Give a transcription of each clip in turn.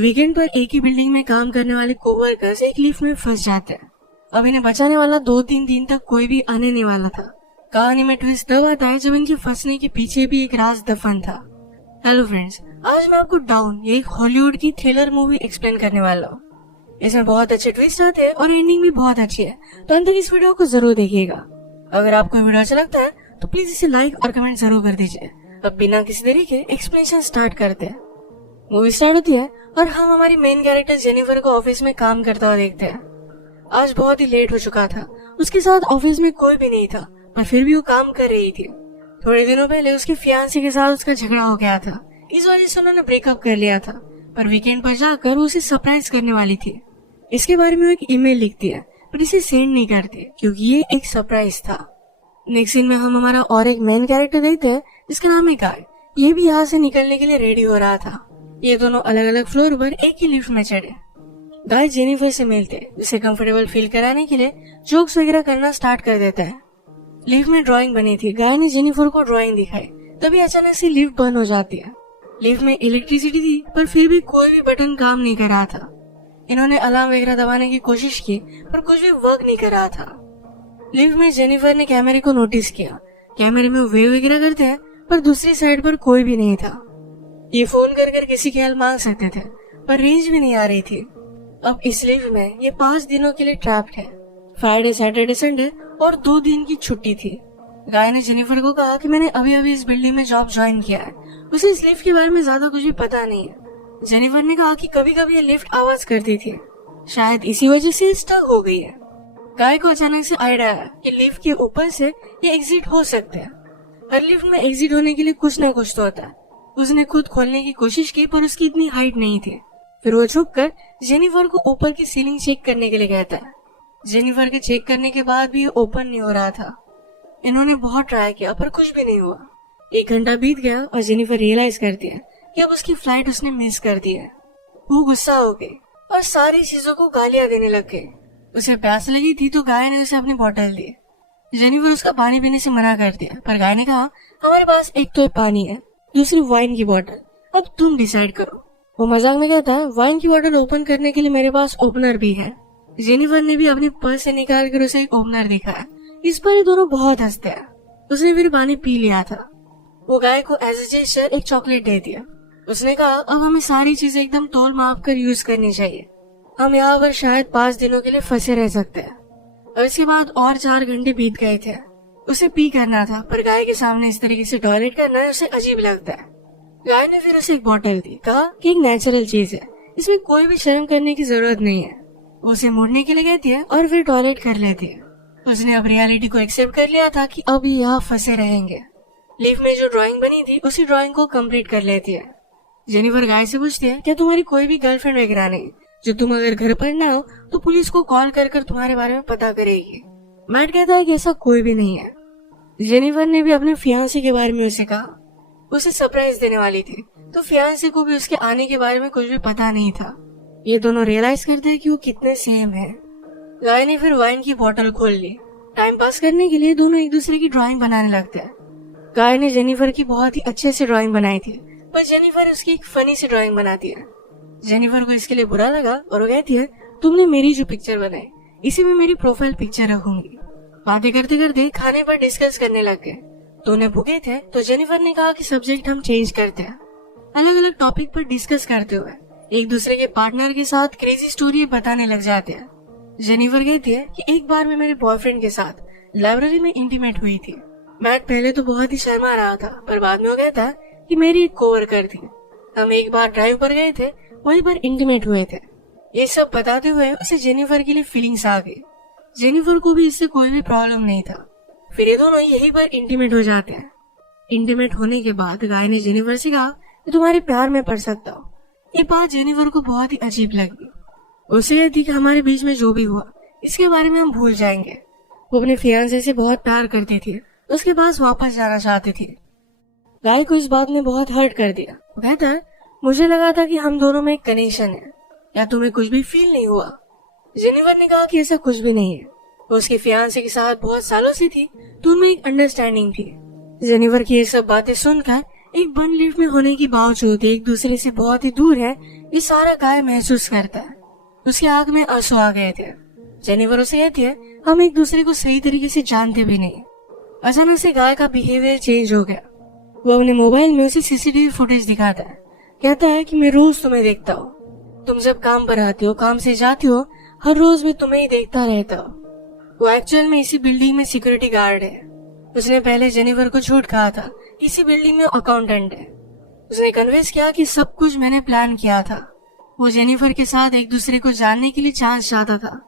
Weekend पर एक ही building में काम करने वाले कोवर्कर्स एक लिफ्ट में फंस जाते हैं। अब इन्हें बचाने वाला 2-3 दिन तक कोई भी आने नहीं वाला था। कहानी में ट्विस्ट तब आता है जब इनके फंसने के पीछे भी एक राज दफन था। हेलो फ्रेंड्स, आज मैं आपको डाउन ये एक हॉलीवुड की थ्रिलर मूवी एक्सप्लेन करने वाला हूँ। इसमें बहुत अच्छे ट्विस्ट आते हैं और एंडिंग भी बहुत अच्छी है, तो अंत तक इस वीडियो को जरूर देखिएगा। अगर आपको वीडियो अच्छा लगता है तो प्लीज इसे लाइक और कमेंट जरूर कर दीजिए। अब बिना किसी देरी के एक्सप्लेनेशन स्टार्ट करते हैं। मूवी स्टार्ट होती है और हम हमारी मेन कैरेक्टर जेनिफर को ऑफिस में काम करता हुआ देखते हैं। आज बहुत ही लेट हो चुका था, उसके साथ ऑफिस में कोई भी नहीं था, पर फिर भी वो काम कर रही थी। थोड़े दिनों पहले उसके फियांसे के साथ उसका झगड़ा हो गया था, इस वजह से उन्होंने ब्रेकअप कर लिया था। पर वीकेंड पर जाकर वो उसे सरप्राइज करने वाली थी। इसके बारे में वो एक ईमेल लिखती है, पर इसे सेंड नहीं करती क्योंकि ये एक सरप्राइज था। नेक्स्ट सीन में हम हमारा और एक मेन कैरेक्टर देखते हैं जिसका नाम है गाय। ये भी यहाँ से निकलने के लिए रेडी हो रहा था। ये दोनों अलग अलग फ्लोर पर एक ही लिफ्ट में चढ़े। गाय जेनिफर से मिलते, जिसे कंफर्टेबल फील कराने के लिए जोक्स वगैरह करना स्टार्ट कर देता है। लिफ्ट में ड्राइंग बनी थी, गाय ने जेनिफर को ड्राइंग दिखाई, तभी अचानक से लिफ्ट बंद हो जाती है। लिफ्ट में इलेक्ट्रिसिटी थी, पर फिर भी कोई भी बटन काम नहीं कर रहा था। इन्होंने अलार्म वगैरह दबाने की कोशिश की, पर कुछ भी वर्क नहीं कर रहा था। लिफ्ट में जेनिफर ने कैमरे को नोटिस किया। कैमरे में वेव वगैरह करते हैं, पर दूसरी साइड पर कोई भी नहीं था। ये फोन कर किसी की हेल्प मांग सकते थे, पर रेंज भी नहीं आ रही थी। अब इस लिफ्ट में ये 5 दिनों के लिए ट्रैप्ड है। फ्राइडे, सैटरडे, संडे और 2 दिन की छुट्टी थी। गाय ने जेनिफर को कहा कि मैंने अभी अभी इस बिल्डिंग में जॉब ज्वाइन किया है, उसे इस लिफ्ट के बारे में ज्यादा कुछ भी पता नहीं है। जेनिफर ने कहा कि कभी कभी ये लिफ्ट आवाज करती थी, शायद इसी वजह से स्टक हो गई है। गाय को अचानक से आइडिया आया कि लिफ्ट के ऊपर से ये एग्जिट हो सकते हैं। हर लिफ्ट में एग्जिट होने के लिए कुछ न कुछ तो होता है। उसने खुद खोलने की कोशिश की, पर उसकी इतनी हाइट नहीं थी। फिर वो झुककर जेनिफर को ऊपर की सीलिंग चेक करने के लिए कहता है। जेनिफर के चेक करने के बाद भी ये ओपन नहीं हो रहा था। इन्होंने बहुत ट्राई किया, पर कुछ भी नहीं हुआ। 1 घंटा बीत गया और जेनिफर रियलाइज करती है कि अब उसकी फ्लाइट उसने मिस कर दी है। वो गुस्सा हो गई और सारी चीजों को गालियां देने लग गई। उसे प्यास लगी थी तो गाय ने उसे अपनी बोतल दी। जेनिफर उसका पानी पीने से मना कर दिया, पर गाय ने कहा हमारे पास एक तो पानी है, दूसरी वाइन की बोतल, अब तुम डिसाइड करो। वो मजाक में कहता है वाइन की बोतल ओपन करने के लिए मेरे पास ओपनर भी है। जेनिफर ने भी अपनी पर्स से निकाल कर उसे एक ओपनर दिखाया। इस पर ये दोनों बहुत हंसते हैं। उसने फिर पानी पी लिया था। वो गाय को एज ए जेस्चर एक चॉकलेट दे दिया। उसने कहा अब हमें सारी चीजें एकदम तोल माप कर यूज करनी चाहिए। हम यहाँ पर शायद 5 दिनों के लिए फंसे रह सकते हैं। और इसके बाद और 4 घंटे बीत गए थे। उसे पी करना था, पर गाय के सामने इस तरीके से टॉयलेट करना उसे अजीब लगता है। गाय ने फिर उसे एक बोतल दी, कहा कि एक नेचुरल चीज है, इसमें कोई भी शर्म करने की जरूरत नहीं है। उसे मुड़ने के लिए कहती है और फिर टॉयलेट कर लेती है। उसने अब रियलिटी को एक्सेप्ट कर लिया था कि अब यहाँ फंसे रहेंगे। लिफ्ट में जो ड्राइंग बनी थी उसी ड्राइंग को कंप्लीट कर लेती है। जेनिफर गाय से पूछती है क्या तुम्हारी कोई भी गर्लफ्रेंड वगैरह नहीं, जो तुम अगर घर पर ना हो तो पुलिस को कॉल कर तुम्हारे बारे में पता करेगी। मैट कहता है कि ऐसा कोई भी नहीं है। जेनिफर ने भी अपने फियांसे के बारे में उसे कहा। उसे सरप्राइज देने वाली थी, तो फियांसे को भी उसके आने के बारे में कुछ भी पता नहीं था। ये दोनों रियलाइज करते हैं कि वो कितने सेम हैं। गाय ने फिर वाइन की बोतल खोल ली। टाइम पास करने के लिए दोनों एक दूसरे की ड्राइंग बनाने लगते हैं। गाय ने जेनिफर की बहुत ही अच्छे से ड्राइंग बनाई थी, पर जेनिफर उसकी एक फनी सी ड्राइंग बनाती है। जेनिफर को इसके लिए बुरा लगा और वो कहती है तुमने मेरी जो पिक्चर बनाई इसी में मेरी प्रोफाइल पिक्चर रखूंगी। बातें करते करते खाने पर डिस्कस करने लग गए। दोनों भूखे थे तो जेनिफर ने कहा कि सब्जेक्ट हम चेंज करते हैं। अलग अलग टॉपिक पर डिस्कस करते हुए एक दूसरे के पार्टनर के साथ क्रेजी स्टोरी बताने लग जाते हैं। जेनिफर कहती है कि एक बार मैं मेरे बॉयफ्रेंड के साथ लाइब्रेरी में इंटीमेट हुई थी। मैट पहले तो बहुत ही शर्मा रहा था, पर बाद में वो कहता है कि मेरी एक कोवर्कर थी। हम एक बार ड्राइव पर गए थे, वहीं पर इंटीमेट हुए थे। ये सब बताते हुए उसे जेनिफर के लिए फीलिंग्स आ गई। जेनिफर को भी इससे कोई भी प्रॉब्लम नहीं था। फिर ये दोनों यहीं पर इंटीमेट हो जाते हैं। इंटीमेट होने के बाद गाय ने जेनिफर से कहा कि तुम्हारे प्यार में पड़ सकता हूँ। ये बात जेनिफर को बहुत ही अजीब लगी। उसे यह थी कि हमारे बीच में जो भी हुआ इसके बारे में हम भूल जाएंगे। वो अपने फियांसे से बहुत प्यार करती थी, उसके पास वापस जाना चाहती थी। गाय को इस बात ने बहुत हर्ट कर दिया। वो कहता है मुझे लगा था कि हम दोनों में एक कनेक्शन है, या तुम्हें कुछ भी फील नहीं हुआ? जेनिफर ने कहा कि ऐसा कुछ भी नहीं है। वो उसके फियांसे के साथ बहुत सालों से थी, तो उनमें एक अंडरस्टैंडिंग थी। जेनिफर की ये सब बातें सुनकर एक बंद लिफ्ट में होने के बावजूद एक दूसरे से बहुत ही दूर है, ये सारा गाय महसूस करता है। उसकी आंख में आंसू आ गए थे। जेनिफर उसे कहती है, हम एक दूसरे को सही तरीके से जानते भी नहीं। अचानक से गाय का बिहेवियर चेंज हो गया। वो अपने मोबाइल में उसे सीसीटीवी फुटेज दिखाता है। कहता है कि मैं रोज तुम्हें देखता हूँ, तुम जब काम पर आती हो, काम से जाती हो, हर रोज मैं तुम्हें ही देखता रहता हूँ। वो एक्चुअल में इसी बिल्डिंग में सिक्योरिटी गार्ड है। उसने पहले जेनिफर को झूठ कहा था, इसी बिल्डिंग में अकाउंटेंट है। उसने कन्विंस किया कि सब कुछ मैंने प्लान किया था। वो जेनिफर के साथ एक दूसरे को जानने के लिए चांस चाहता था।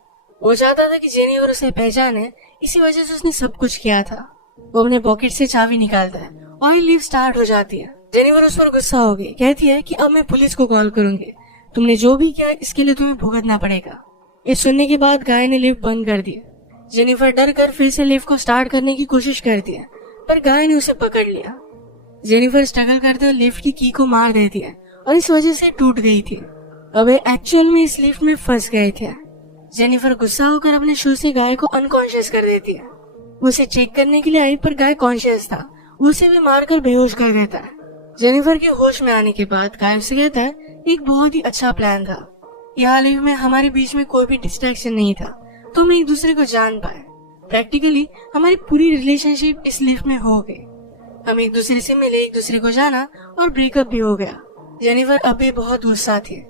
वो चाहता था कि जेनिफर उसे पहचाने, इसी वजह से उसने सब कुछ किया था। वो अपने पॉकेट से चाबी निकालता है और लिफ्ट स्टार्ट हो जाती है। जेनिफर उस पर गुस्सा हो गई, कहती है कि अब मैं पुलिस को कॉल करूंगी, तुमने जो भी किया इसके लिए तुम्हें भुगतना पड़ेगा। ये सुनने के बाद गाय ने लिफ्ट बंद कर दिया। जेनिफर डर कर फिर से लिफ्ट को स्टार्ट करने की कोशिश करती है, पर गाय ने उसे पकड़ लिया। जेनिफर स्ट्रगल करते हुए लिफ्ट की को मार देती है और इस वजह से टूट गई थी। अब एक्चुअल में इस लिफ्ट में फंस गए थे। जेनिफर गुस्सा होकर अपने शू से गाय को अनकॉन्शियस कर देती है। वो उसे चेक करने के लिए आई, पर गाय कॉन्शियस था। वो उसे भी मारकर बेहोश कर देता है। जेनिफर के होश में आने के बाद गाय उसे कहता है, एक बहुत ही अच्छा प्लान था। यहाँ लिफ्ट में हमारे बीच में कोई भी डिस्ट्रैक्शन नहीं था, तो हम एक दूसरे को जान पाए। प्रैक्टिकली हमारी पूरी रिलेशनशिप इस लिफ्ट में हो गई। हम एक दूसरे से मिले, एक दूसरे को जाना और ब्रेकअप भी हो गया। जेनिफर अब भी बहुत गुस्सा थी।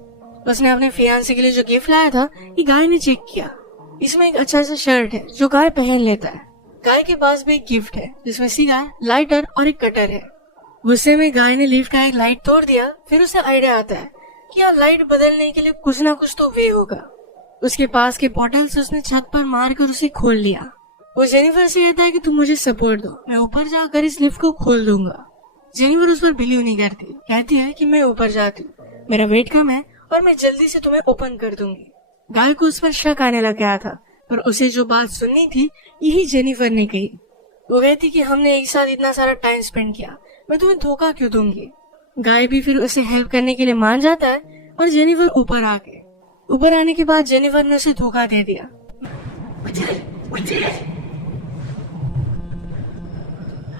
उसने अपने फियांसे के लिए जो गिफ्ट लाया था, ये गाय ने चेक किया। इसमें एक अच्छा सा शर्ट है जो गाय पहन लेता है। गाय के पास भी एक गिफ्ट है जिसमें सिगार, लाइटर और एक कटर है। गुस्से में गाय ने लिफ्ट का एक लाइट तोड़ दिया। फिर उसे आइडिया आता है कि यार लाइट बदलने के लिए कुछ ना कुछ तो वे होगा। उसके पास के बॉटल से उसने छत पर मारकर उसे खोल लिया। वो जेनिफर से कहता है कि तुम मुझे सपोर्ट दो, मैं ऊपर जाकर इस लिफ्ट को खोल दूंगा। जेनिफर उस पर बिलीव नहीं करती, कहती है कि मैं ऊपर जाती हूँ, मेरा वेट कम है और मैं जल्दी से तुम्हें ओपन कर दूंगी। गाय को उस पर शक आने लग गया था, पर उसे जो बात सुननी थी यही जेनिफर ने कही। वो कहती कि हमने एक साथ इतना सारा टाइम स्पेंड किया, मैं तुम्हें धोखा क्यों दूंगी। गाय भी फिर उसे हेल्प करने के लिए मान जाता है और जेनिफर ऊपर आ गए। ऊपर आने के बाद जेनिफर ने उसे धोखा दे दिया।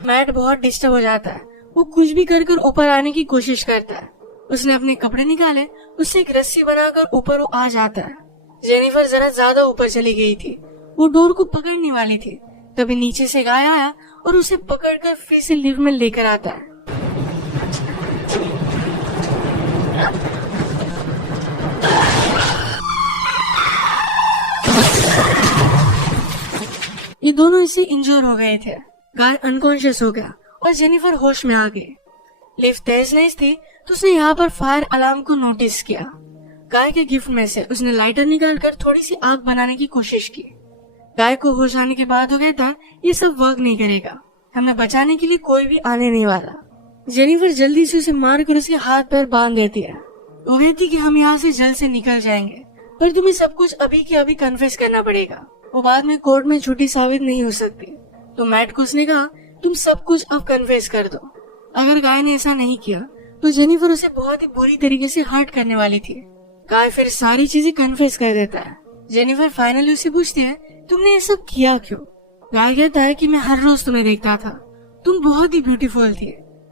मैट बहुत डिस्टर्ब हो जाता है। वो कुछ भी कर ऊपर आने की कोशिश करता है। उसने अपने कपड़े निकाले, उससे एक रस्सी बनाकर ऊपर वो आ जाता है। जेनिफर जरा ज्यादा ऊपर चली गई थी। वो डोर को पकड़ने वाली थी, तभी नीचे से गाय आया और उसे पकड़कर फिर से लिफ्ट में लेकर आता है। ये दोनों इससे इंजोर हो गए थे। गाय अनकॉन्शियस हो गया और जेनिफर होश में आ गई। लिफ्ट तेज नहीं थी तो उसने यहाँ पर फायर अलार्म को नोटिस किया। गाय के गिफ्ट में से उसने लाइटर निकालकर थोड़ी सी आग बनाने की कोशिश की। गाय को होश आने के बाद वो कहता, ये सब वर्क नहीं करेगा, हमें बचाने के लिए कोई भी आने नहीं वाला। जेनिफर जल्दी से उसे मारकर उसके हाथ पैर बांध देती है। वो कहती कि हम यहाँ से जल्द से निकल जाएंगे, पर तुम्हें सब कुछ अभी के अभी कन्फेस करना पड़ेगा, वो बाद में कोर्ट में झूठी साबित नहीं हो सकती। तो मैट को उसने कहा, तुम सब कुछ अब कन्फेस कर दो। अगर गाय ने ऐसा नहीं किया तो जेनिफर उसे बहुत ही बुरी तरीके से हर्ट करने वाली थी। गाय फिर सारी चीजें कन्फेस कर देता है। जेनिफर फाइनली उसे पूछती है, तुमने ये सब किया क्यों? गाय कहता है कि मैं हर रोज तुम्हें देखता था, तुम बहुत ही ब्यूटीफुल थी,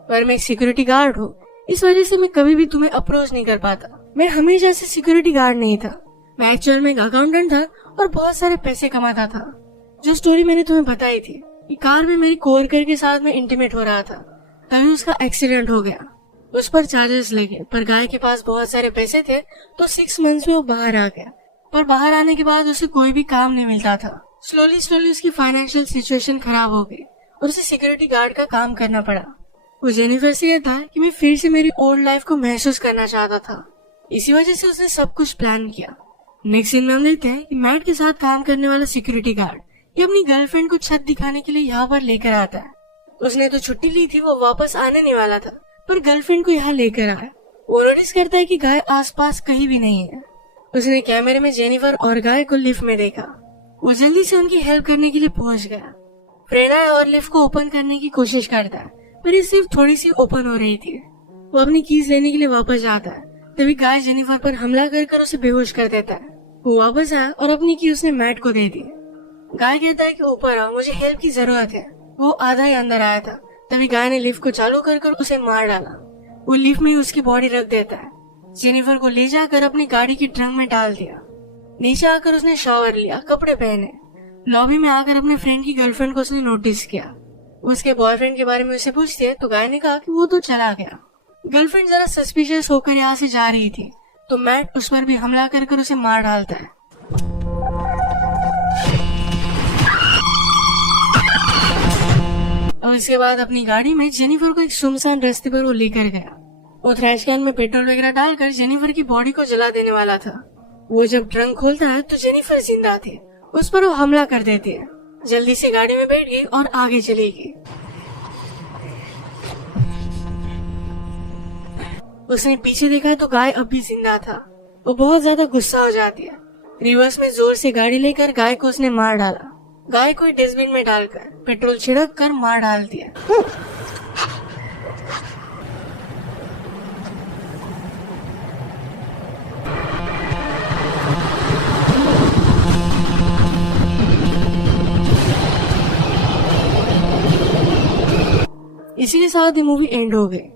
पर मैं एक सिक्योरिटी गार्ड हूँ, इस वजह से मैं कभी भी तुम्हें अप्रोच नहीं कर पाता। मैं हमेशा से सिक्योरिटी गार्ड नहीं था, मैं एक्चुअल में एक अकाउंटेंट था और बहुत सारे पैसे कमाता था। जो स्टोरी मैंने तुम्हें बताई थी, कि कार में मेरी कोवर्कर के साथ में इंटीमेट हो रहा था, तभी उसका एक्सीडेंट हो गया। उस पर चार्जेस लगे, पर गाय के पास बहुत सारे पैसे थे तो 6 मंथ्स में वो बाहर आ गया। पर बाहर आने के बाद उसे कोई भी काम नहीं मिलता था। स्लोली उसकी फाइनेंशियल सिचुएशन खराब हो गई और उसे सिक्योरिटी गार्ड का काम करना पड़ा। वो जेनिफर से कहता है कि मैं फिर से मेरी ओल्ड लाइफ को महसूस करना चाहता था, इसी वजह से उसने सब कुछ प्लान किया। नेक्स्ट सीन में हम देखते हैं कि मैट के साथ काम करने वाला सिक्योरिटी गार्ड ये अपनी गर्लफ्रेंड को छत दिखाने के लिए यहाँ पर लेकर आता है। उसने तो छुट्टी ली थी, वो वापस आने नहीं वाला था, पर गर्लफ्रेंड को यहाँ लेकर आया। वो नोटिस करता है कि गाय आसपास कहीं भी नहीं है। उसने कैमरे में जेनिफर और गाय को लिफ्ट में देखा। वो जल्दी से उनकी हेल्प करने के लिए पहुंच गया। फ्रेड आया और लिफ्ट को ओपन करने की कोशिश करता है, पर ये सिर्फ थोड़ी सी ओपन हो रही थी। वो अपनी कीज लेने के लिए वापस जाता है, तभी गाय जेनिफर पर हमला कर उसे बेहोश कर देता है। वो वापस आया और अपनी की उसने मैट को दे दी। गाय कहता है कि ऊपर आओ, मुझे हेल्प की जरूरत है। वो आधा ही अंदर आया था, तभी गाय ने लिफ्ट को चालू कर उसे मार डाला। वो लिफ्ट में ही उसकी बॉडी रख देता है। जेनिफर को ले जाकर अपनी गाड़ी की ट्रंक में डाल दिया। नीचे आकर उसने शॉवर लिया, कपड़े पहने। लॉबी में आकर अपने फ्रेंड की गर्लफ्रेंड को उसने नोटिस किया। उसके बॉयफ्रेंड के बारे में उसे पूछती है तो गाय ने कहा कि वो तो चला गया। गर्लफ्रेंड जरा सस्पिशियस होकर यहाँ से जा रही थी तो मैट उस पर भी हमला कर उसे मार डालता है। और इसके बाद अपनी गाड़ी में जेनिफर को एक सुनसान रास्ते पर वो लेकर गया। वो ट्रैश कैन में पेट्रोल वगैरह डालकर जेनिफर की बॉडी को जला देने वाला था। वो जब ट्रंक खोलता है तो जेनिफर जिंदा थी। उस पर वो हमला कर देती है। जल्दी से गाड़ी में बैठ गई और आगे चलेगी। उसने पीछे देखा तो गाय अब भी जिंदा था। वो बहुत ज्यादा गुस्सा हो जाती है। रिवर्स में जोर से गाड़ी लेकर गाय को उसने मार डाला। गाय को डस्टबिन में डालकर पेट्रोल छिड़क कर मार डाल दिया। इसी के साथ ये मूवी एंड हो गई।